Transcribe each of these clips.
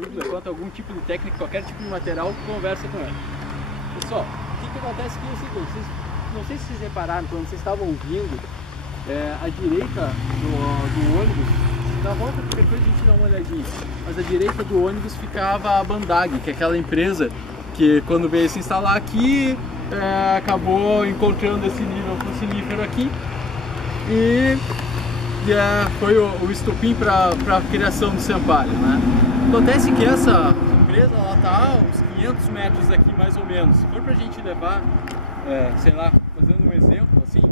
dúvida quanto a algum tipo de técnica, qualquer tipo de material, conversa com ela. Pessoal, o que acontece aqui é o seguinte, não sei se vocês repararam, quando vocês estavam vindo, à direita do ônibus, na volta depois a gente dá uma olhadinha, mas à direita do ônibus ficava a Bandag, que é aquela empresa que quando veio se instalar aqui, acabou encontrando esse nível fossinífero aqui e foi o estopim para a criação do Sampaio, né? Acontece que essa empresa está a uns 500 metros daqui mais ou menos. Se for para a gente levar, sei lá, fazendo um exemplo assim,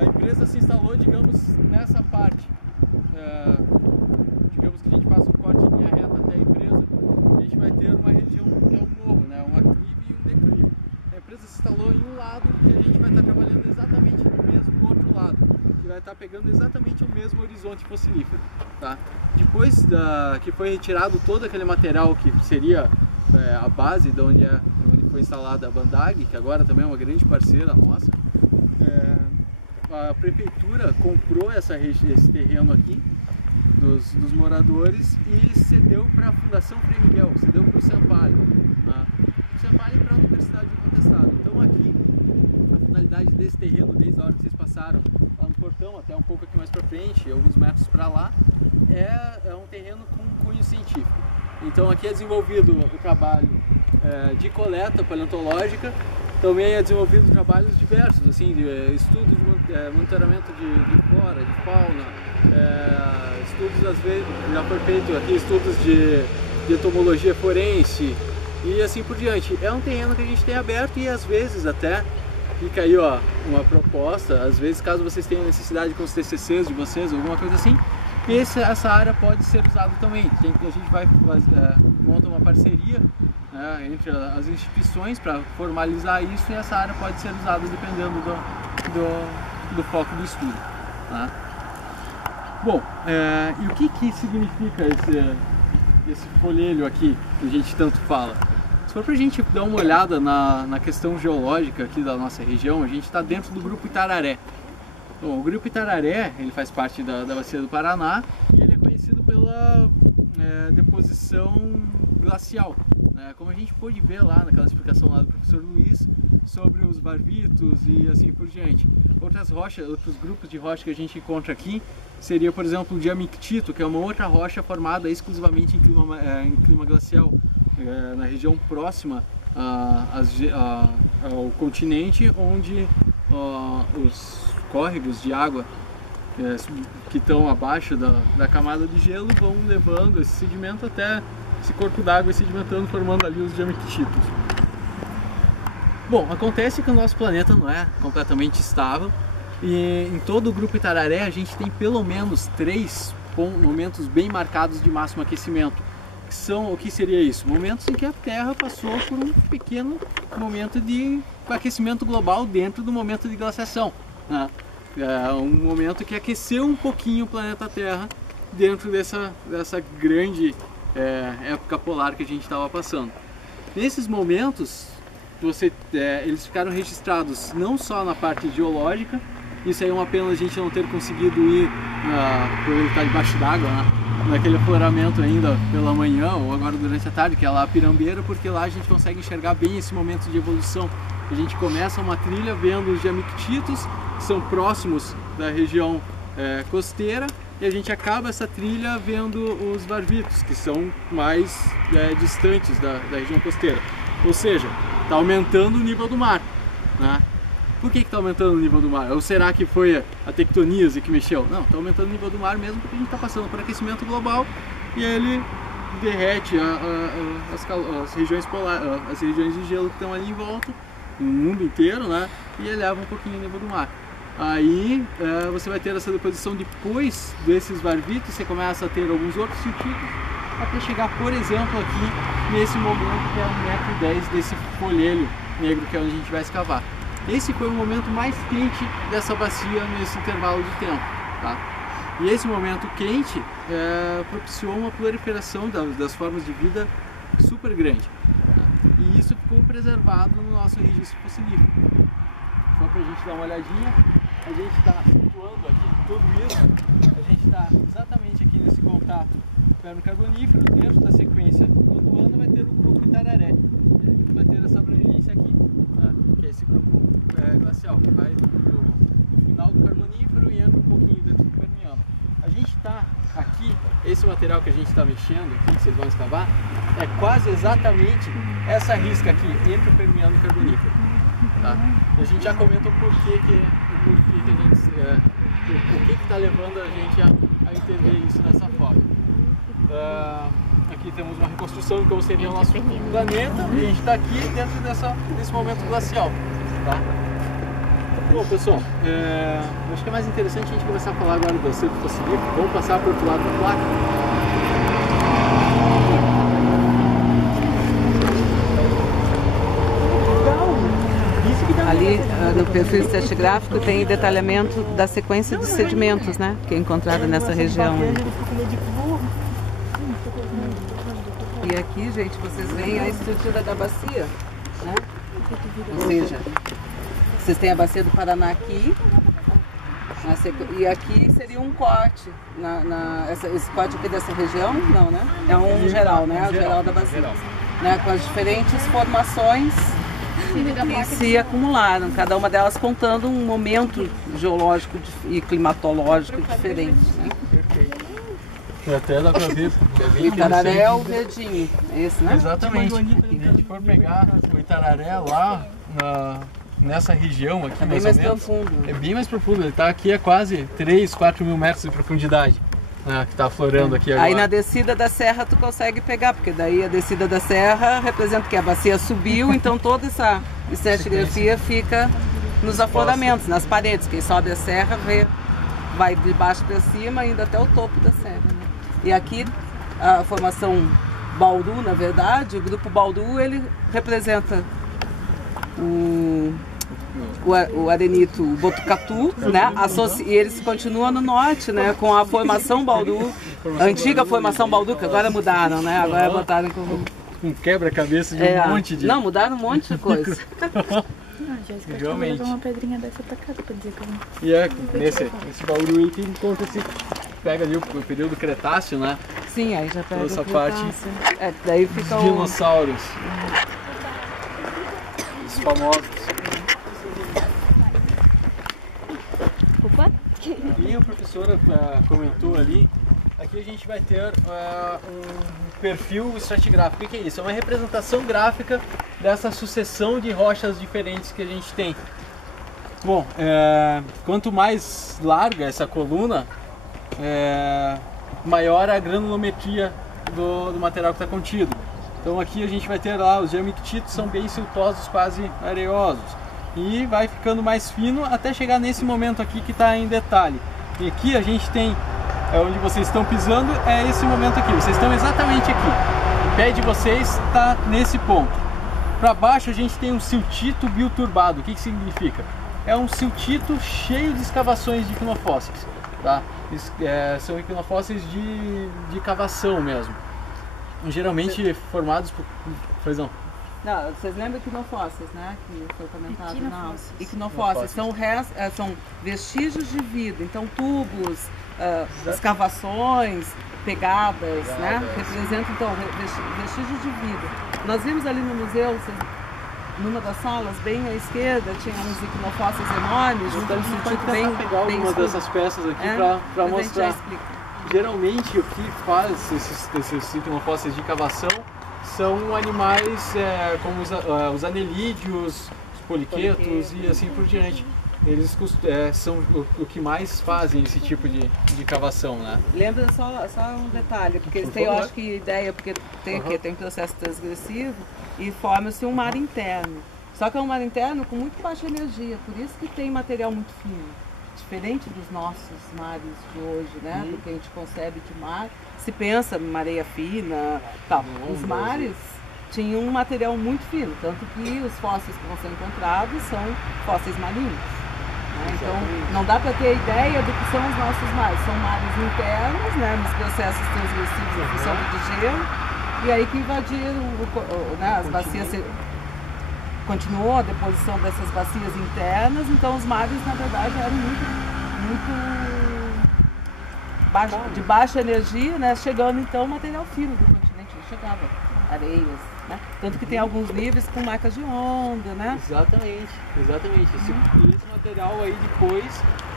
a empresa se instalou, digamos, nessa parte. Digamos que a gente passa um corte de linha reta até a empresa, a gente vai ter uma região que é um morro, né? Um aclive e um declive. A empresa se instalou em um lado e a gente vai estar trabalhando exatamente no mesmo outro lado, que vai estar pegando exatamente o mesmo horizonte fossinífero, tá? Depois que foi retirado todo aquele material que seria a base de onde foi instalada a Bandag, que agora também é uma grande parceira nossa, a prefeitura comprou esse terreno aqui dos moradores e cedeu para a Fundação Frei Miguel, cedeu para o Sampaio, tá? O Sampaio para a Universidade do Contestado. Então aqui, a finalidade desse terreno, desde a hora que vocês passaram lá no portão, até um pouco aqui mais para frente, alguns metros para lá, é um terreno com cunho científico. Então aqui é desenvolvido o trabalho de coleta paleontológica, também é desenvolvido trabalhos diversos, assim, de estudos de monitoramento de flora, de fauna, estudos, às vezes, já foi feito aqui estudos de entomologia forense e assim por diante. É um terreno que a gente tem aberto e às vezes até fica aí, ó, uma proposta, às vezes caso vocês tenham necessidade com os TCCs de vocês, alguma coisa assim, essa área pode ser usada também. A gente vai montar uma parceria, né, entre as instituições para formalizar isso e essa área pode ser usada dependendo do foco do estudo, tá? Bom, e o que significa esse folhelho aqui que a gente tanto fala? Se for para a gente dar uma olhada na questão geológica aqui da nossa região, a gente está dentro do Grupo Itararé. Bom, o Grupo Itararé, ele faz parte da Bacia do Paraná e ele é conhecido pela deposição glacial. Como a gente pôde ver lá naquela explicação lá do professor Luiz sobre os barbitos e assim por diante. Outros grupos de rocha que a gente encontra aqui seria, por exemplo, o diamictito, que é uma outra rocha formada exclusivamente em clima glacial, na região próxima ao continente, onde os córregos de água que estão abaixo da camada de gelo vão levando esse sedimento até esse corpo d'água e sedimentando, formando ali os diamictitos. Bom, acontece que o nosso planeta não é completamente estável e em todo o Grupo Itararé a gente tem pelo menos 3 momentos bem marcados de máximo aquecimento. O que seria isso? Momentos em que a Terra passou por um pequeno momento de aquecimento global dentro do momento de glaciação, né? Um momento que aqueceu um pouquinho o planeta Terra dentro dessa grande época polar que a gente estava passando. Nesses momentos, eles ficaram registrados não só na parte geológica, isso aí é uma pena a gente não ter conseguido ir por ele estar debaixo d'água, né? Naquele afloramento ainda pela manhã ou agora durante a tarde, que é lá a Pirambeira, porque lá a gente consegue enxergar bem esse momento de evolução. A gente começa uma trilha vendo os diamictitos, que são próximos da região costeira, e a gente acaba essa trilha vendo os barbitos, que são mais distantes da região costeira. Ou seja, está aumentando o nível do mar, né? Por que está aumentando o nível do mar? Ou será que foi a tectoníase que mexeu? Não, está aumentando o nível do mar mesmo porque a gente está passando por aquecimento global e ele derrete as regiões as regiões de gelo que estão ali em volta, no mundo inteiro, né? E eleva um pouquinho o nível do mar. Aí você vai ter essa deposição depois desses barbitos, você começa a ter alguns outros circuitos até chegar, por exemplo, aqui nesse momento que é 1,10 m desse folhelho negro que é onde a gente vai escavar. Esse foi o momento mais quente dessa bacia nesse intervalo de tempo, tá? E esse momento quente propiciou uma proliferação das formas de vida super grande, tá? E isso ficou preservado no nosso registro fossilífero. Só para a gente dar uma olhadinha, a gente está situando aqui tudo isso, a gente está exatamente aqui nesse contato termocarbonífero, dentro da sequência mexendo, que vocês vão escavar, é quase exatamente essa risca aqui, entre o Permiano e o Carbonífero. Tá? E a gente já comenta o porquê que está levando a gente a entender isso dessa forma. Aqui temos uma reconstrução de como seria o nosso planeta, e a gente está aqui dentro desse momento glacial. Tá? Bom, pessoal, acho que é mais interessante a gente começar a falar agora do acervo fossilífero. Vamos passar para o outro lado da placa. Ali no perfil estratigráfico tem detalhamento da sequência de sedimentos, né, que é encontrada nessa região aí. E aqui, gente, vocês veem a estrutura da bacia, né? Ou seja, vocês têm a bacia do Paraná aqui, e aqui seria um corte, esse corte aqui dessa região, não, né? É um geral, né? O geral da bacia, né? Com as diferentes formações que se acumularam, cada uma delas contando um momento geológico e climatológico diferente, né? Até dá pra ver. O Itararé é o verdinho, é esse, né? Exatamente. Se a gente for pegar o Itararé lá nessa região aqui, é bem mais profundo. É bem mais profundo, ele está aqui a quase 3, 4 mil metros de profundidade, né, que está aflorando aqui agora. Aí na descida da serra tu consegue pegar, porque daí a descida da serra representa que a bacia subiu, então toda essa estratigrafia fica nos afloramentos, nas paredes. Quem sobe a serra vai de baixo para cima, indo até o topo da serra, né? E aqui a formação Bauru, na verdade, o grupo Bauru, ele representa o arenito Botucatu, né? E eles continuam no norte, né? Com a formação Bauru, a antiga formação Bauru, que agora mudaram, né? Agora botaram com um quebra-cabeça de um monte de... Não, mudaram um monte de coisa. Realmente. Uma pedrinha dessa pra cá, pra dizer que... E nesse Bauru aí que encontra pega ali o período Cretáceo, né? Sim, aí já pega essa o Cretáceo. Daí fica os dinossauros. Os famosos. E a professora comentou ali, aqui a gente vai ter um perfil estratigráfico. O que é isso? É uma representação gráfica dessa sucessão de rochas diferentes que a gente tem. Bom, quanto mais larga essa coluna, maior a granulometria do material que está contido. Então aqui a gente vai ter lá, os germictitos são bem siltosos, quase areosos. E vai ficando mais fino até chegar nesse momento aqui que está em detalhe. E aqui a gente tem, onde vocês estão pisando, é esse momento aqui. Vocês estão exatamente aqui. O pé de vocês está nesse ponto. Para baixo a gente tem um siltito bioturbado. O que significa? É um siltito cheio de escavações de equinofósseis. Tá? São equinofósseis de cavação mesmo. Geralmente formados por... Pois não. Não, vocês lembram equinofósseis, né? Que foi comentado. Não, equinofósseis são vestígios de vida, então tubos, escavações, pegadas, né? Representam então vestígios de vida. Nós vimos ali no museu, numa das salas, bem à esquerda, tinha uns equinofósseis enormes, então um sentido bem uma dessas peças aqui para mostrar. Geralmente o que faz esses equinofósseis de cavação são animais como os anelídeos, os poliquetos e assim por diante. Eles são o que mais fazem esse tipo de cavação, né? Lembra só um detalhe, porque eles têm, eu acho que ideia, porque tem processo transgressivo e forma-se um mar interno. Só que é um mar interno com muito baixa energia, por isso que tem material muito fino. Diferente dos nossos mares de hoje, né? Porque a gente concebe que o mar, se pensa numa areia fina, tal. Os mares tinham um material muito fino, tanto que os fósseis que vão ser encontrados são fósseis marinhos. Né? Então, não dá para ter ideia do que são os nossos mares. São mares internos, né? Nos processos transgressivos da fissão do gelo, e aí que invadiram as bacias. Continuou a deposição dessas bacias internas, então os mares, na verdade, eram muito de baixa energia, né? Chegando então material fino do continente, chegava areias, né? Tanto que tem alguns níveis com marcas de onda, né? Exatamente. Esse material aí depois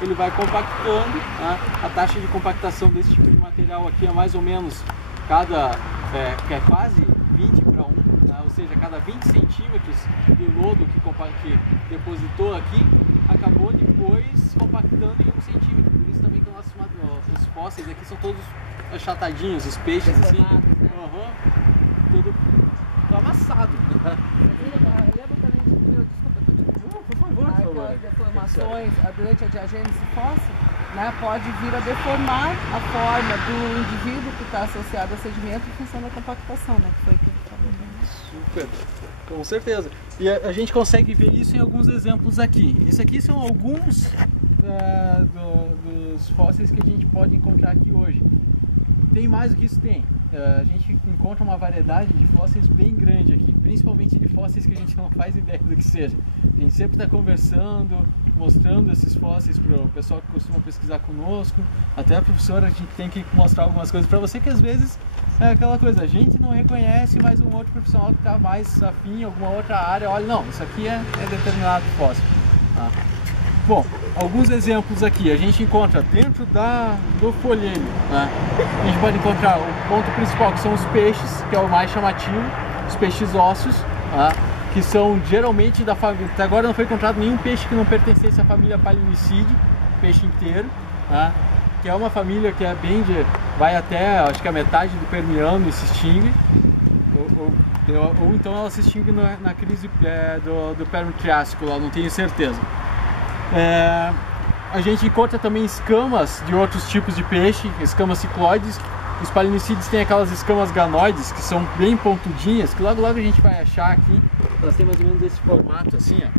ele vai compactando, né? A taxa de compactação desse tipo de material aqui é mais ou menos que é quase 20 para 1, né? Ou seja, cada 20 centímetros do lodo que depositou aqui, acabou depois compactando em 1 centímetro. Por isso também que os fósseis aqui são todos achatadinhos, os peixes deformados, né? Tudo amassado. Eu lembro também de ver, desculpa, por favor, aquelas deformações durante a diagênese fóssil, né, pode vir a deformar a forma do indivíduo que está associado ao sedimento em função da compactação, né, que foi o que Super, com certeza. E a gente consegue ver isso em alguns exemplos aqui. Isso aqui são alguns dos fósseis que a gente pode encontrar aqui hoje. Tem mais do que isso? Tem. A gente encontra uma variedade de fósseis bem grande aqui, principalmente de fósseis que a gente não faz ideia do que seja. A gente sempre está conversando, mostrando esses fósseis para o pessoal que costuma pesquisar conosco, até a professora. A gente tem que mostrar algumas coisas para você que às vezes é aquela coisa, a gente não reconhece, mas um outro profissional que está mais afim em alguma outra área, olha, não, isso aqui é determinado fóssil. Tá? Bom, alguns exemplos aqui, a gente encontra dentro do folheiro, né? A gente pode encontrar o ponto principal, que são os peixes, que é o mais chamativo, os peixes ósseos, tá? Que são geralmente da família. Até agora não foi encontrado nenhum peixe que não pertencesse à família Palinicide, peixe inteiro, tá? Que é uma família que é bem vai até, acho que a metade do Permiano e se extingue, ou então ela se extingue na crise do Permo-Triássico, lá não tenho certeza. A gente encontra também escamas de outros tipos de peixe, escamas cicloides. Os palinicídeos têm aquelas escamas ganoides que são bem pontudinhas, que logo a gente vai achar aqui. Elas têm mais ou menos esse formato assim, ó.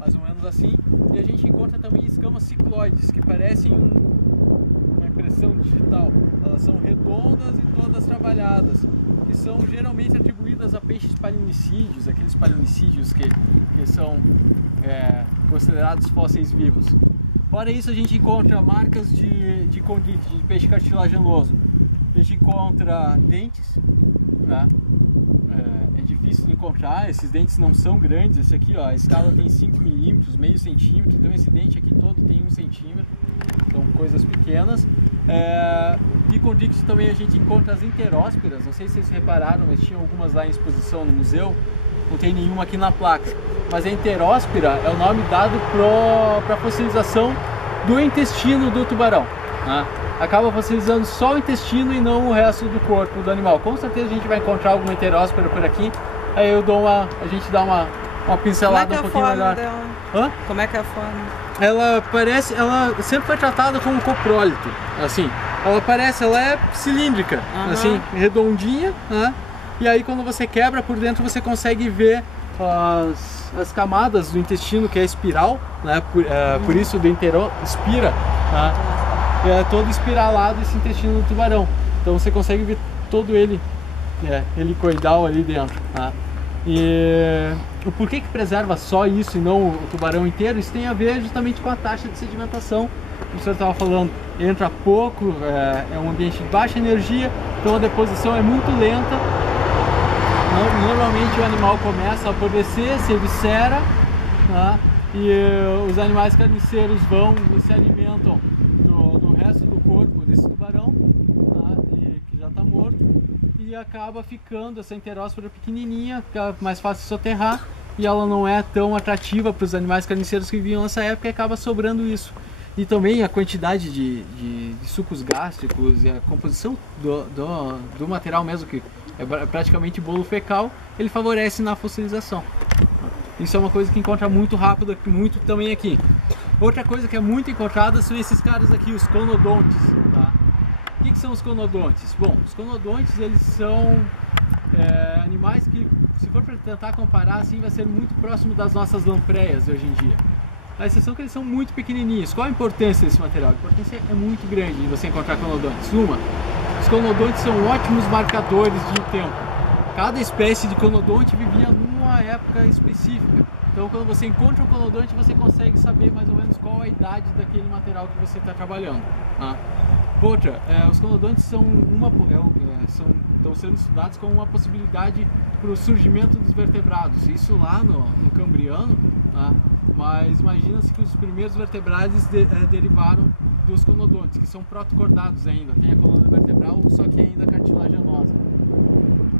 Mais ou menos assim. E a gente encontra também escamas cicloides, que parecem uma impressão digital. Elas são redondas e todas trabalhadas, e são geralmente atribuídas a peixes palinicídeos, aqueles palinicídeos que são considerados fósseis vivos. Fora isso, a gente encontra marcas de condite, de peixe cartilaginoso. A gente encontra dentes, né? É difícil de encontrar, esses dentes não são grandes. Esse aqui, ó, a escala tem 5 milímetros, meio centímetro, então esse dente aqui todo tem 1 centímetro, são coisas pequenas. E condictos também a gente encontra as interóspiras, não sei se vocês repararam, mas tinha algumas lá em exposição no museu, não tem nenhuma aqui na placa. Mas a interóspira é o nome dado para a fossilização do intestino do tubarão, né? Acaba fossilizando só o intestino e não o resto do corpo do animal. Com certeza a gente vai encontrar alguma interóspira por aqui. Aí a gente dá uma pincelada um pouquinho melhor. Dela? Hã? Como é que é a forma? Ela sempre foi tratada como coprólito, assim. Ela é cilíndrica, assim, redondinha, né? E aí quando você quebra por dentro você consegue ver as camadas do intestino, que é espiral, né? Por isso do espira, né? É todo espiralado esse intestino do tubarão. Então você consegue ver todo ele helicoidal ali dentro, tá? E o porquê que preserva só isso e não o tubarão inteiro? Isso tem a ver justamente com a taxa de sedimentação. Como você estava falando, entra pouco, é um ambiente de baixa energia, então a deposição é muito lenta. Normalmente o animal começa a apodrecer, se eviscera, tá? E os animais carniceiros vão e se alimentam do resto do corpo desse tubarão, tá? Que já está morto, e acaba ficando essa interóspora pequenininha, fica mais fácil de soterrar, e ela não é tão atrativa para os animais carniceiros que viviam nessa época, e acaba sobrando isso. E também a quantidade de sucos gástricos e a composição do material mesmo, que é praticamente bolo fecal, ele favorece na fossilização. Isso é uma coisa que encontra muito rápido, muito também aqui. Outra coisa que é muito encontrada são esses caras aqui, os conodontes, tá? O que são os conodontes? Bom, os conodontes, eles são animais que, se for para tentar comparar assim, vai ser muito próximo das nossas lampreias hoje em dia. A exceção é que eles são muito pequenininhos. Qual a importância desse material? A importância é muito grande de você encontrar conodontes. Os conodontes são ótimos marcadores de tempo. Cada espécie de conodonte vivia numa época específica. Então quando você encontra um conodonte, você consegue saber mais ou menos qual a idade daquele material que você está trabalhando, tá? Outra, os conodontes estão sendo estudados como uma possibilidade para o surgimento dos vertebrados. Isso lá no Cambriano, Tá? Mas imagina-se que os primeiros vertebrados derivaram dos conodontes, que são protocordados ainda. Tem a coluna vertebral, só que ainda cartilaginosa.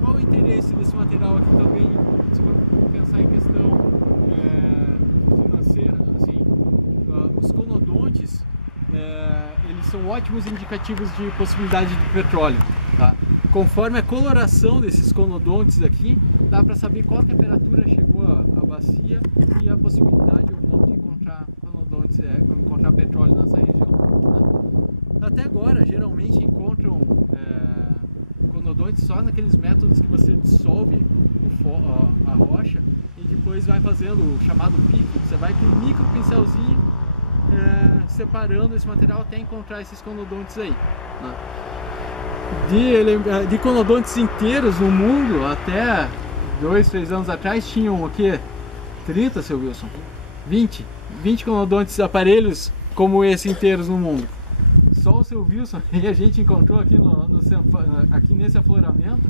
Qual o interesse desse material aqui também? Se for pensar em questão financeira, assim, os conodontes eles são ótimos indicativos de possibilidade de petróleo. Tá? Conforme a coloração desses conodontes aqui, dá para saber qual a temperatura chegou à bacia e a possibilidade ou não de encontrar conodontes, encontrar petróleo nessa região. Tá? Até agora, geralmente encontram conodontes só naqueles métodos que você dissolve a rocha e depois vai fazendo o chamado pico. Você vai com um micro pincelzinho separando esse material até encontrar esses conodontes aí. Tá? De conodontes inteiros no mundo, até 2, 3 anos atrás tinham o quê? 30, seu Wilson? 20 conodontes, aparelhos como esse inteiros no mundo. Só o seu Wilson e a gente encontrou aqui, aqui nesse afloramento